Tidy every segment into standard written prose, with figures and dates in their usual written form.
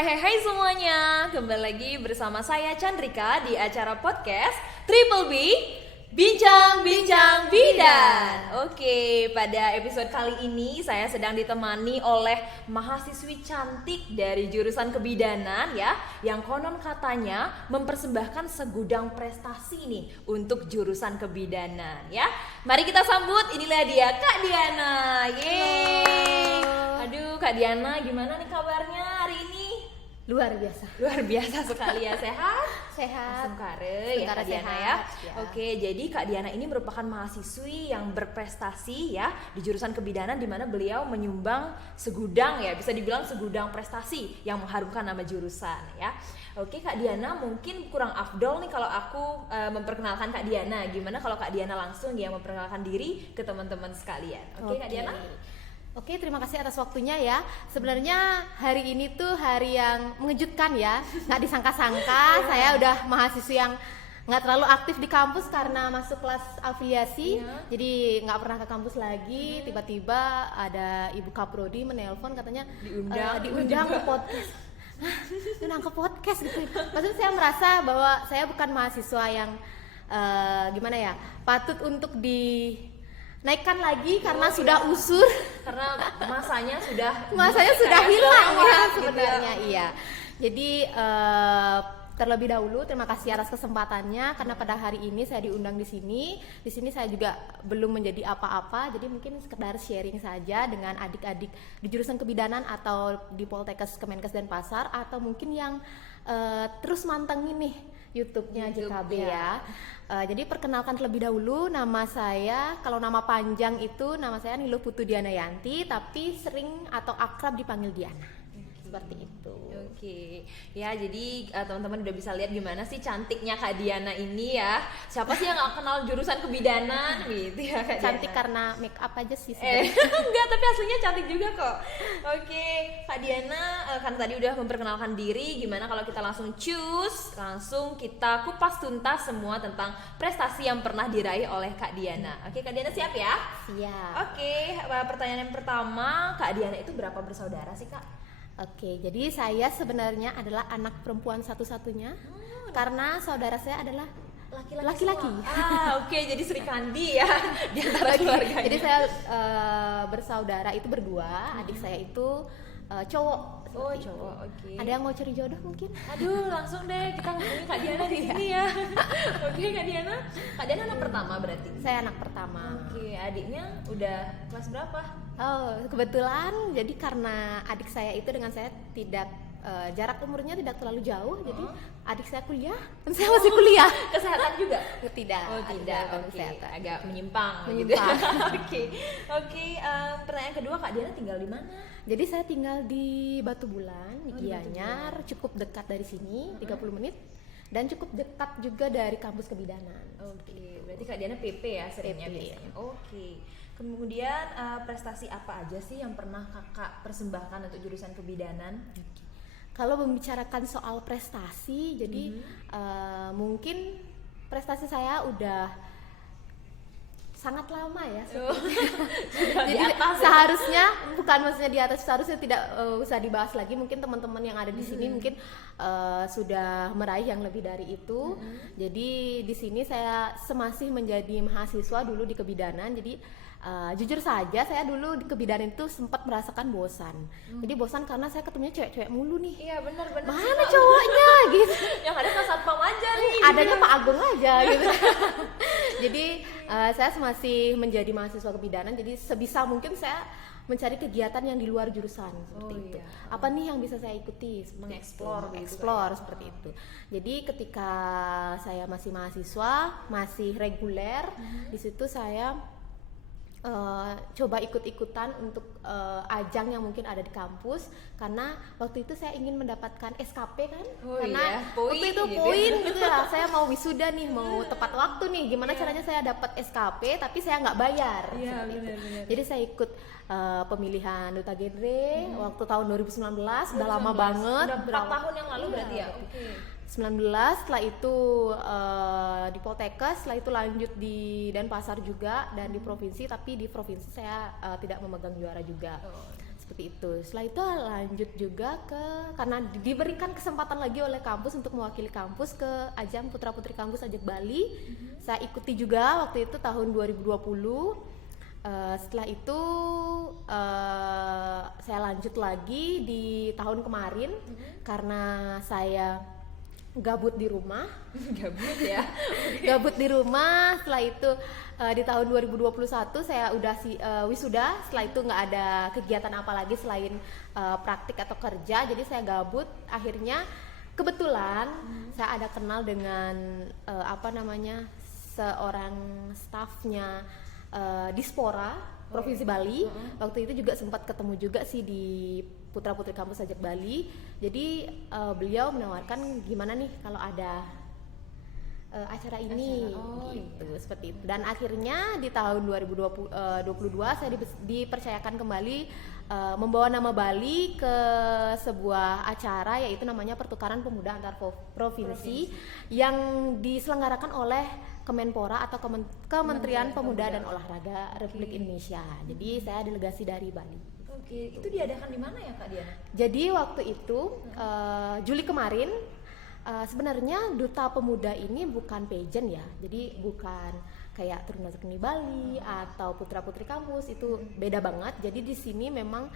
Hai semuanya, kembali lagi bersama saya Chandrika di acara podcast Triple B Bincang-Bincang Bidan. Oke, pada episode kali ini saya sedang ditemani oleh mahasiswi cantik dari jurusan kebidanan ya, yang konon katanya mempersembahkan segudang prestasi nih untuk jurusan kebidanan ya. Mari kita sambut, inilah dia Kak Diana. Yeay. Aduh Kak Diana, gimana nih kabarnya hari ini? Luar biasa Sekali ya, sehat? Sehat. Sengkare ya Kak Diana ya. Ya. Oke, jadi Kak Diana ini merupakan mahasiswi yang berprestasi ya di jurusan kebidanan, di mana beliau menyumbang segudang ya, bisa dibilang segudang prestasi yang mengharumkan nama jurusan ya. Oke Kak Diana, mungkin kurang afdol nih kalau aku memperkenalkan Kak Diana. Gimana kalau Kak Diana langsung ya memperkenalkan diri ke teman-teman sekalian. Oke Kak Diana? Oke, terima kasih atas waktunya ya. Sebenarnya hari ini tuh hari yang mengejutkan ya. Nggak disangka-sangka saya udah mahasiswa yang nggak terlalu aktif di kampus karena masuk kelas afiliasi. Jadi nggak pernah ke kampus lagi. Tiba-tiba ada Ibu Kaprodi menelpon katanya diundang ke podcast. Diundang ke podcast gitu. Maksudnya saya merasa bahwa saya bukan mahasiswa yang gimana ya, patut untuk naikkan lagi karena sudah usur, karena masanya sudah hilang ya gitu sebenarnya ya. Iya. Jadi terlebih dahulu terima kasih atas kesempatannya karena pada hari ini saya diundang di sini. Di sini saya juga belum menjadi apa-apa, jadi mungkin sekedar sharing saja dengan adik-adik di jurusan kebidanan atau di Poltekkes, Kemenkes dan Pasar, atau mungkin yang terus mantengin nih YouTube-nya JKB ya. Jadi perkenalkan terlebih dahulu, nama saya, kalau nama panjang itu nama saya Niluh Putu Diana Yanti, tapi sering atau akrab dipanggil Diana. Seperti itu. Oke. Ya, jadi teman-teman udah bisa lihat gimana sih cantiknya Kak Diana ini ya. Siapa sih yang gak kenal jurusan kebidanan gitu ya Kak Cantik Diana. karena make up aja sih Enggak, tapi aslinya cantik juga kok. Oke, Kak Diana kan tadi udah memperkenalkan diri, gimana kalau kita langsung langsung kita kupas tuntas semua tentang prestasi yang pernah diraih oleh Kak Diana. Oke, Kak Diana siap ya? Siap. Oke, pertanyaan yang pertama, Kak Diana itu berapa bersaudara sih Kak? Oke, jadi saya sebenarnya adalah anak perempuan satu-satunya karena saudara saya adalah laki-laki. Oke, jadi Sri Kandi ya di antara keluarganya. Jadi saya bersaudara itu berdua, adik saya itu cowok. Oh, cowok, oke. Ada yang mau cari jodoh mungkin? Aduh, langsung deh kita ngomongin Kak Diana di sini ya. Oke, Kak Diana. Kak Diana anak pertama berarti? Saya anak pertama. Oke, adiknya udah kelas berapa? Oh, kebetulan jadi karena adik saya itu dengan saya tidak jarak umurnya tidak terlalu jauh, jadi adik saya kuliah dan saya masih kuliah. Kesehatan juga? Tidak. Oh, tidak. Oke, agak menyimpang. Gitu. Oke, pertanyaan kedua, Kak Diana tinggal di mana? Jadi saya tinggal di Batu Bulan, di Gianyar, cukup dekat dari sini, 30 menit. Dan cukup dekat juga dari kampus kebidanan. Oke, berarti Kak Diana PP ya seringnya biasanya. Oke. Kemudian prestasi apa aja sih yang pernah Kakak persembahkan untuk jurusan kebidanan? Kalau membicarakan soal prestasi, jadi mungkin prestasi saya udah sangat lama ya. Jadi seharusnya bukan maksudnya di atas, seharusnya tidak usah dibahas lagi. Mungkin teman-teman yang ada di sini mungkin sudah meraih yang lebih dari itu. Jadi di sini saya masih menjadi mahasiswa dulu di kebidanan. Jadi jujur saja saya dulu di kebidanan itu sempat merasakan bosan. Jadi bosan karena saya ketemunya cewek-cewek mulu nih. Iya benar. Mana cowoknya gitu. Yang ada Kak Satpam aja nih. Adanya Pak Agung aja gitu. Jadi saya masih menjadi mahasiswa kebidanan. Jadi sebisa mungkin saya mencari kegiatan yang di luar jurusan seperti itu. Iya. Apa nih yang bisa saya ikuti? Mengeksplor Seperti itu. Jadi ketika saya masih mahasiswa, masih reguler, di situ saya coba ikut-ikutan untuk ajang yang mungkin ada di kampus, karena waktu itu saya ingin mendapatkan SKP kan, karena waktu itu poin gitu ya, saya mau wisuda nih, mau tepat waktu nih, gimana caranya saya dapat SKP tapi saya nggak bayar. Benar. Jadi saya ikut pemilihan duta genre waktu tahun 2019, udah lama banget, udah 4 tahun yang lalu berarti ya. Oke. 19, setelah itu di Poltekkes, setelah itu lanjut di Denpasar juga dan di provinsi, tapi di provinsi saya tidak memegang juara juga. seperti itu. Setelah itu lanjut juga karena diberikan kesempatan lagi oleh kampus untuk mewakili kampus ke ajang Putra Putri Kampus Ajak Bali. Saya ikuti juga waktu itu tahun 2020. Setelah itu saya lanjut lagi di tahun kemarin karena saya gabut di rumah. Gabut ya. Gabut di rumah. Setelah itu di tahun 2021 saya udah wisuda. Setelah itu nggak ada kegiatan apa lagi selain praktik atau kerja. Jadi saya gabut. Akhirnya kebetulan saya ada kenal dengan seorang stafnya Dispora Provinsi Bali. Waktu itu juga sempat ketemu juga sih di Putra Putri Kampus Ajak Bali. Jadi beliau menawarkan gimana nih kalau ada acara ini gitu, seperti itu. Dan akhirnya di tahun 2022 saya dipercayakan kembali membawa nama Bali ke sebuah acara, yaitu namanya Pertukaran Pemuda Antar Provinsi yang diselenggarakan oleh Kemenpora atau Kementerian Pemuda dan Olahraga Republik Indonesia. Jadi saya delegasi dari Bali. Oke, itu diadakan di mana ya Kak Diana? Jadi waktu itu Juli kemarin, sebenarnya Duta Pemuda ini bukan pageant ya, jadi bukan kayak Taruna Seni Bali atau Putra Putri Kampus, itu beda banget. Jadi di sini memang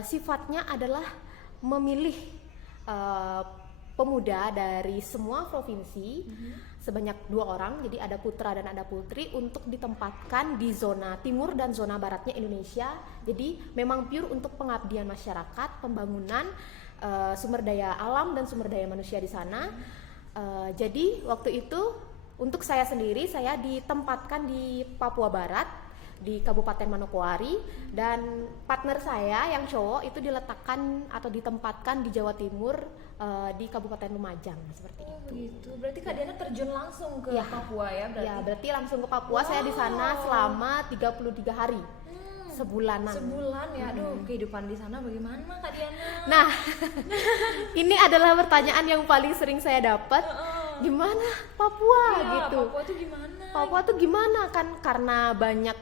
sifatnya adalah memilih pemuda dari semua provinsi sebanyak 2 orang, jadi ada putra dan ada putri, untuk ditempatkan di zona timur dan zona baratnya Indonesia. Jadi memang pure untuk pengabdian masyarakat, pembangunan sumber daya alam dan sumber daya manusia di sana. Jadi waktu itu untuk saya sendiri, saya ditempatkan di Papua Barat, di Kabupaten Manokwari, dan partner saya yang cowok itu diletakkan atau ditempatkan di Jawa Timur, di Kabupaten Lumajang, seperti itu. Gitu. Berarti Kak Diana terjun langsung ke Ya. Papua ya berarti? Ya, berarti langsung ke Papua. Saya di sana selama 33 hari. Sebulanan. Sebulan ya. Aduh, kehidupan di sana bagaimana Kak Diana? Nah, ini adalah pertanyaan yang paling sering saya dapat. Gimana Papua gitu? Papua tuh gimana? Papua tuh gimana kan, karena banyak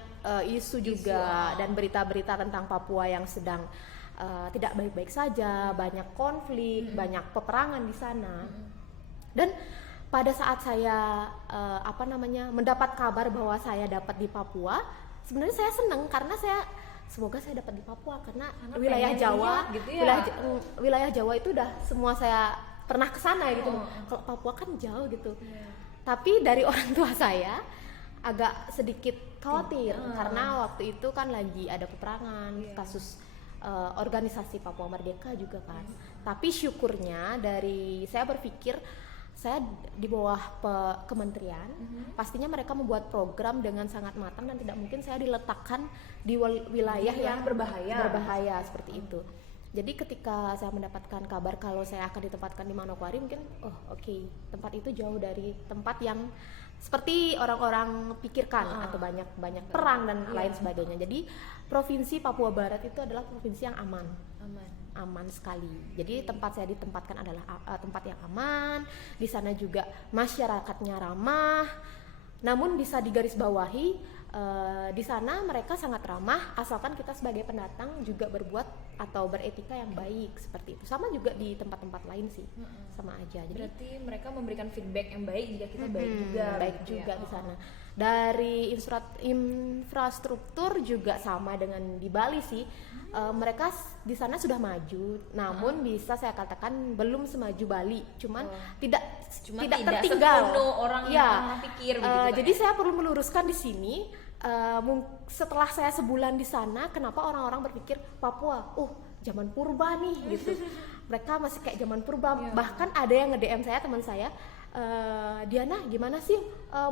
isu juga dan berita-berita tentang Papua yang sedang tidak baik-baik saja, banyak konflik, banyak peperangan di sana. Dan pada saat saya mendapat kabar bahwa saya dapat di Papua, sebenarnya saya senang karena semoga saya dapat di Papua, karena wilayah Jawa, gitu ya? wilayah Jawa itu udah semua saya pernah kesana gitu. Kalau Papua kan jauh gitu. Tapi dari orang tua saya agak sedikit khawatir karena waktu itu kan lagi ada peperangan, kasus organisasi Papua Merdeka juga kan. Tapi syukurnya saya berpikir saya di bawah kementerian, pastinya mereka membuat program dengan sangat matang dan tidak mungkin saya diletakkan di wilayah yang berbahaya seperti itu. Jadi ketika saya mendapatkan kabar kalau saya akan ditempatkan di Manokwari, mungkin tempat itu jauh dari tempat yang seperti orang-orang pikirkan atau banyak perang dan lain sebagainya. Jadi provinsi Papua Barat itu adalah provinsi yang aman sekali. Jadi tempat saya ditempatkan adalah tempat yang aman. Di sana juga masyarakatnya ramah. Namun bisa digarisbawahi, di sana mereka sangat ramah asalkan kita sebagai pendatang juga berbuat atau beretika yang baik, seperti itu. Sama juga di tempat-tempat lain sih, sama aja. Jadi berarti mereka memberikan feedback yang baik jika kita baik juga. Baik juga di sana. Dari infrastruktur juga sama dengan di Bali sih. Mereka di sana sudah maju, namun bisa saya katakan belum semaju Bali, cuman tidak tertinggal. Orang yang pikir begitu. Jadi saya perlu meluruskan di sini. Setelah saya sebulan di sana, kenapa orang-orang berpikir Papua, zaman purba nih gitu. Mereka masih kayak zaman purba. Bahkan ada yang nge-DM saya, teman saya, Diana gimana sih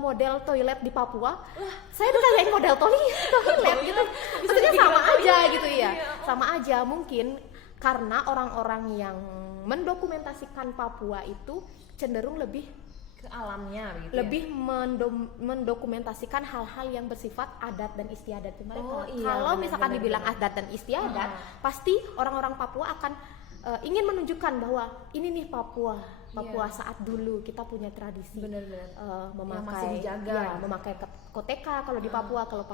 model toilet di Papua? Saya ditanyain model toilet gitu. Maksudnya sama aja gitu ya. Sama aja, mungkin karena orang-orang yang mendokumentasikan Papua itu cenderung lebih ke alamnya begitu. Lebih mendokumentasikan hal-hal yang bersifat adat dan istiadat mereka. Kalau misalkan dibilang adat dan istiadat, pasti orang-orang Papua akan ingin menunjukkan bahwa ini nih Papua saat dulu kita punya tradisi Benar-benar. memakai Yang masih dijaga. ya, memakai koteka kalau di Papua. Kalau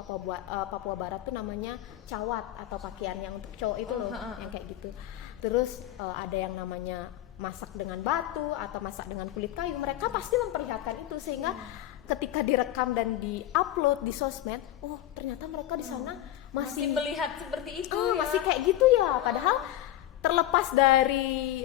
Papua Barat tuh namanya cawat atau pakaian yang untuk cowok itu loh, yang kayak gitu. Terus ada yang namanya masak dengan batu atau masak dengan kulit kayu. Mereka pasti memperlihatkan itu sehingga ketika direkam dan di-upload di sosmed, oh ternyata mereka di sana masih melihat seperti itu masih kayak gitu ya. Padahal terlepas dari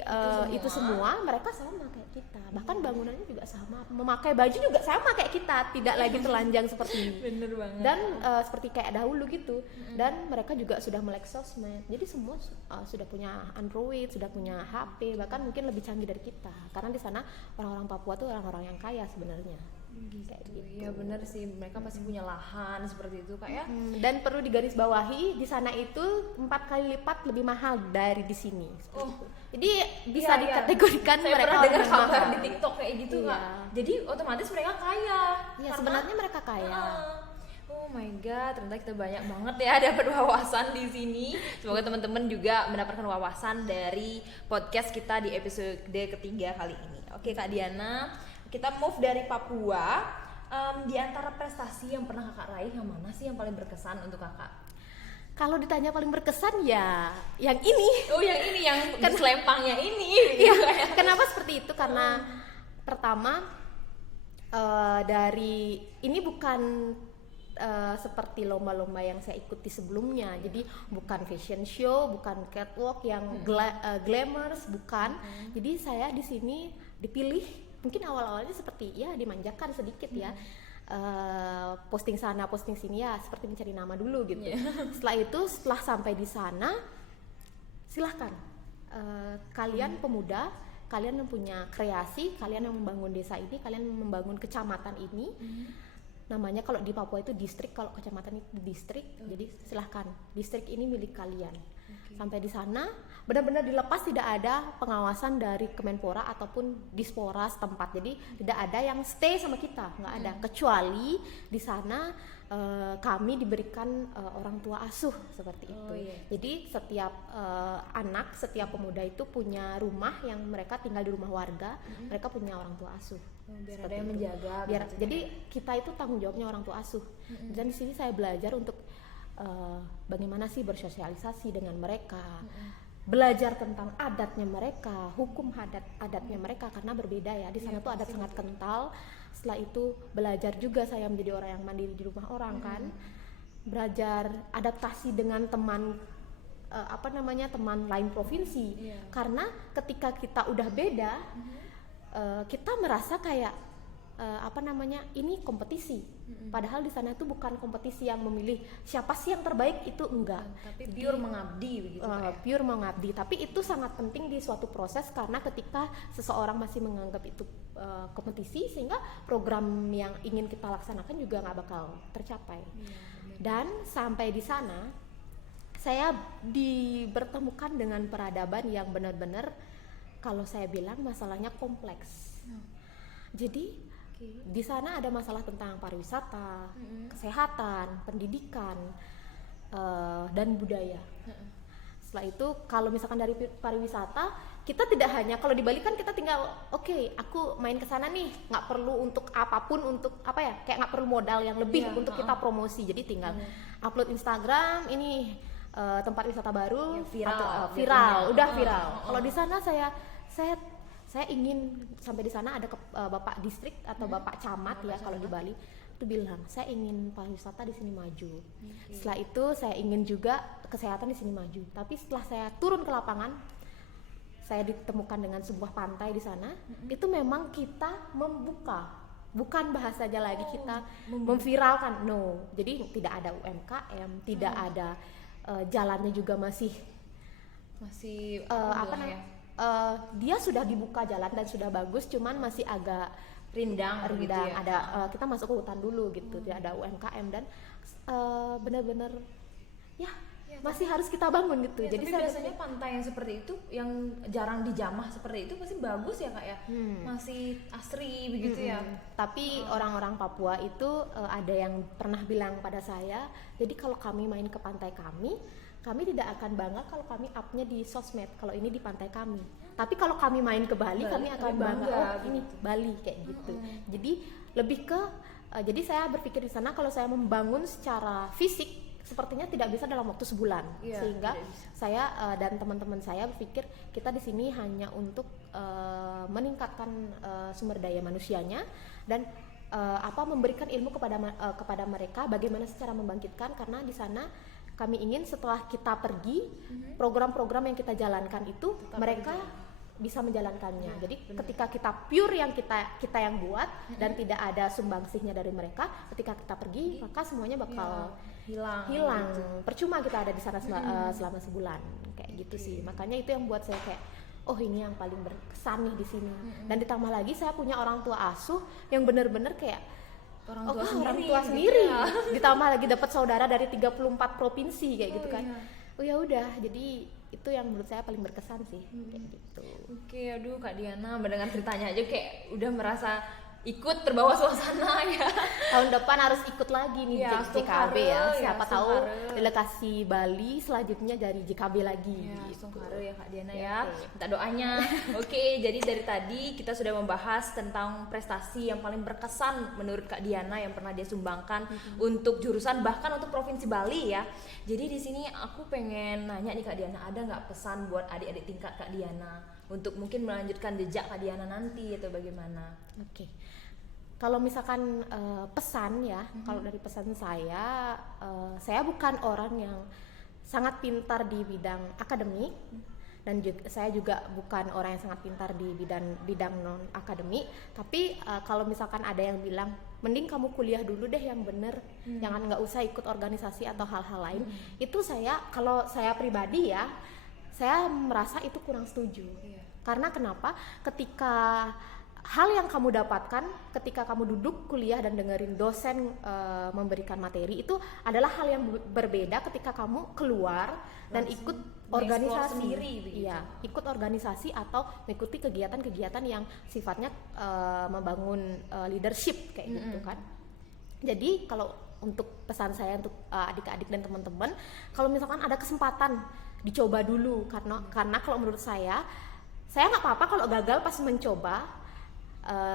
itu semua, mereka sama kayak kita. Bahkan bangunannya juga sama, memakai baju juga sama kayak kita, tidak lagi telanjang seperti ini. Bener banget. Dan seperti kayak dahulu gitu. Dan mereka juga sudah melek sosmed. Jadi semua sudah punya Android, sudah punya HP, bahkan mungkin lebih canggih dari kita. Karena di sana orang-orang Papua tuh orang-orang yang kaya sebenarnya. Kayak gitu. Ya bener sih, mereka pasti punya lahan seperti itu Kak ya. Dan perlu digarisbawahi, di sana itu 4 kali lipat lebih mahal dari di sini. Seperti itu. Jadi bisa dikategorikan Saya mereka pernah dengar orang kabar mahal. di TikTok kayak gitu Iya. Kak. Jadi otomatis mereka kaya. Ya Karena- sebenarnya mereka kaya. Oh my god, ternyata kita banyak banget ya dapat wawasan di sini. Semoga teman-teman juga mendapatkan wawasan dari podcast kita di episode ketiga kali ini. Oke Kak Diana, kita move dari Papua. Di antara prestasi yang pernah kakak raih, yang mana sih yang paling berkesan untuk kakak? Kalau ditanya paling berkesan ya yang ini. Oh yang ini, yang di selempangnya ini. Iya. Kenapa seperti itu? Karena pertama dari ini bukan seperti lomba-lomba yang saya ikuti sebelumnya. Jadi bukan fashion show, bukan catwalk yang glamorous, bukan. Jadi saya di sini dipilih. Mungkin awal-awalnya seperti ya dimanjakan sedikit ya, posting sana posting sini ya seperti mencari nama dulu gitu. Setelah sampai di sana, silahkan kalian pemuda, kalian yang punya kreasi, kalian yang membangun desa ini, kalian yang membangun kecamatan ini. Namanya kalau di Papua itu distrik, kalau kecamatan itu distrik. Jadi silahkan, distrik ini milik kalian. Sampai di sana benar-benar dilepas, tidak ada pengawasan dari Kemenpora ataupun Dispora setempat. Jadi tidak ada yang stay sama kita, nggak ada. Kecuali di sana kami diberikan orang tua asuh seperti itu. Jadi setiap anak, setiap pemuda itu punya rumah yang mereka tinggal di rumah warga, mereka punya orang tua asuh. Biar Seperti ada yang itu. menjaga. Jadi kita itu tanggung jawabnya orang tua asuh. Dan di sini saya belajar untuk bagaimana sih bersosialisasi dengan mereka, belajar tentang adatnya mereka, hukum adatnya mereka, karena berbeda ya. Di sana tuh adat sangat kental. Setelah itu belajar juga saya menjadi orang yang mandiri di rumah orang kan, belajar adaptasi dengan teman teman lain provinsi. Karena ketika kita udah beda, kita merasa kayak ini kompetisi. Padahal di sana itu bukan kompetisi yang memilih siapa sih yang terbaik, itu enggak. Tapi pure mengabdi begitu pure mengabdi. Tapi itu sangat penting di suatu proses, karena ketika seseorang masih menganggap itu kompetisi, sehingga program yang ingin kita laksanakan juga nggak bakal tercapai. Dan sampai di sana saya bertemukan dengan peradaban yang benar-benar, kalau saya bilang masalahnya kompleks. Jadi di sana ada masalah tentang pariwisata, kesehatan, pendidikan, dan budaya. Setelah itu kalau misalkan dari pariwisata, kita tidak hanya, kalau di Bali kan kita tinggal aku main ke sana nih, nggak perlu untuk apapun, untuk kayak nggak perlu modal yang lebih untuk kita promosi. Jadi tinggal upload Instagram, ini tempat wisata baru, viral, udah viral. Kalau di sana saya ingin sampai di sana ada bapak distrik atau bapak camat ya kalau di Bali itu bilang, saya ingin pariwisata di sini maju. Setelah itu saya ingin juga kesehatan di sini maju. Tapi setelah saya turun ke lapangan, saya ditemukan dengan sebuah pantai di sana. Itu memang kita membuka, bukan bahasanya lagi kita memviralkan. No, jadi tidak ada UMKM, tidak ada jalannya juga masih dia sudah dibuka jalan dan sudah bagus, cuman masih agak rindang gitu ya. Ada kita masuk ke hutan dulu gitu, tidak ada UMKM dan benar-benar masih harus kita bangun gitu. Jadi tapi biasanya pantai yang seperti itu, yang jarang dijamah seperti itu pasti bagus ya Kak ya, masih asri begitu ya. Tapi orang-orang Papua itu ada yang pernah bilang pada saya, jadi kalau kami main ke pantai kami kami tidak akan bangga kalau kami upnya di sosmed, kalau ini di pantai kami. Tapi kalau kami main ke Bali, kami akan bangga, oh ini Bali kayak gitu. Jadi lebih ke, jadi saya berpikir di sana kalau saya membangun secara fisik, sepertinya tidak bisa dalam waktu sebulan. Sehingga saya dan teman-teman saya berpikir kita di sini hanya untuk meningkatkan sumber daya manusianya dan memberikan ilmu kepada mereka bagaimana secara membangkitkan, karena di sana kami ingin setelah kita pergi program-program yang kita jalankan itu tetap mereka bisa menjalankannya. Jadi ketika kita pure yang kita yang buat dan tidak ada sumbangsihnya dari mereka, ketika kita pergi maka semuanya bakal hilang. Gitu. Percuma kita ada di sana selama sebulan kayak gitu sih. Makanya itu yang buat saya kayak ini yang paling berkesan nih di sini. Dan ditambah lagi saya punya orang tua asuh yang benar-benar kayak orang tua sendiri. Ditambah lagi dapat saudara dari 34 provinsi kayak gitu kan. Ya udah, jadi itu yang menurut saya paling berkesan sih kayak gitu. Oke, aduh Kak Diana mendengar ceritanya aja kayak udah merasa ikut terbawa suasana ya. Tahun depan harus ikut lagi nih JKB ya. Siapa tahu delegasi Bali selanjutnya dari JKB lagi. Sungkara ya Kak Diana ya. Minta doanya. Oke, jadi dari tadi kita sudah membahas tentang prestasi yang paling berkesan menurut Kak Diana yang pernah dia sumbangkan untuk jurusan bahkan untuk provinsi Bali ya. Jadi di sini aku pengen nanya nih Kak Diana, ada nggak pesan buat adik-adik tingkat Kak Diana untuk mungkin melanjutkan jejak Kak Diana nanti atau bagaimana? Oke. Kalau misalkan pesan ya, kalau dari pesan saya bukan orang yang sangat pintar di bidang akademik dan saya juga bukan orang yang sangat pintar di bidang non akademik. Tapi kalau misalkan ada yang bilang, mending kamu kuliah dulu deh yang bener, jangan nggak usah ikut organisasi atau hal-hal lain. Itu kalau saya pribadi ya, saya merasa itu kurang setuju. Karena kenapa? Ketika hal yang kamu dapatkan ketika kamu duduk kuliah dan dengerin dosen memberikan materi itu adalah hal yang berbeda ketika kamu keluar dan ikut organisasi sendiri, ikut organisasi atau mengikuti kegiatan-kegiatan yang sifatnya membangun leadership kayak gitu kan. Jadi kalau untuk pesan saya untuk adik-adik dan teman-teman, kalau misalkan ada kesempatan dicoba dulu, karena kalau menurut saya nggak apa-apa kalau gagal pas mencoba.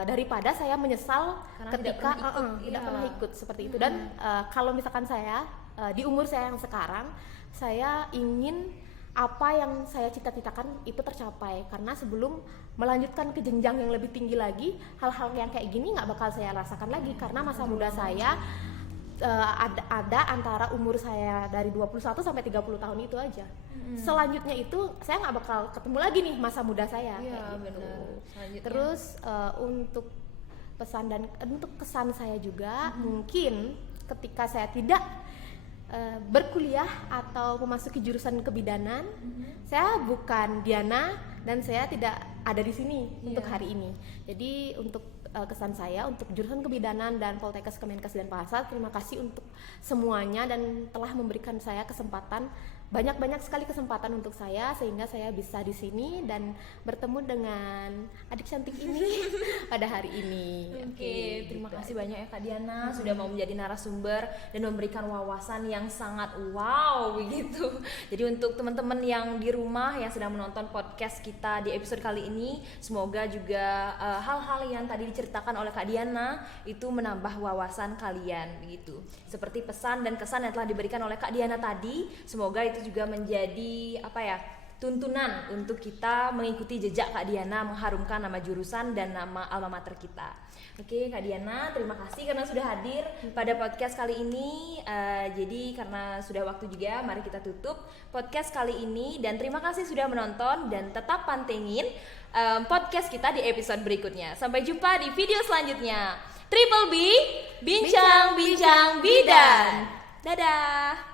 Daripada saya menyesal karena ketika tidak pernah ikut seperti itu. Dan kalau misalkan saya di umur saya yang sekarang, saya ingin apa yang saya cita-citakan itu tercapai, karena sebelum melanjutkan ke jenjang yang lebih tinggi lagi, hal-hal yang kayak gini nggak bakal saya rasakan lagi, karena masa muda saya ada antara umur saya dari 21 sampai 30 tahun itu aja. Selanjutnya itu saya nggak bakal ketemu lagi nih masa muda saya kayak gitu. Terus untuk pesan dan untuk kesan saya juga, mungkin ketika saya tidak berkuliah atau memasuki jurusan kebidanan, saya bukan Diana dan saya tidak ada di sini untuk hari ini. Jadi untuk kesan saya untuk jurusan kebidanan dan Poltekkes Kemenkes dan Pasar, terima kasih untuk semuanya dan telah memberikan saya kesempatan, banyak sekali kesempatan untuk saya, sehingga saya bisa di sini dan bertemu dengan adik cantik ini pada hari ini. Oke, terima kasih banyak ya Kak Diana sudah mau menjadi narasumber dan memberikan wawasan yang sangat wow begitu. Jadi untuk teman-teman yang di rumah yang sedang menonton podcast kita di episode kali ini, semoga juga hal-hal yang tadi diceritakan oleh Kak Diana itu menambah wawasan kalian begitu. Seperti pesan dan kesan yang telah diberikan oleh Kak Diana tadi, semoga itu juga menjadi tuntunan untuk kita mengikuti jejak Kak Diana mengharumkan nama jurusan dan nama alma mater kita. Oke Kak Diana, terima kasih karena sudah hadir pada podcast kali ini. Jadi karena sudah waktu juga, mari kita tutup podcast kali ini dan terima kasih sudah menonton dan tetap pantengin podcast kita di episode berikutnya. Sampai jumpa di video selanjutnya. Triple B, bincang-bincang bidan. Dadah.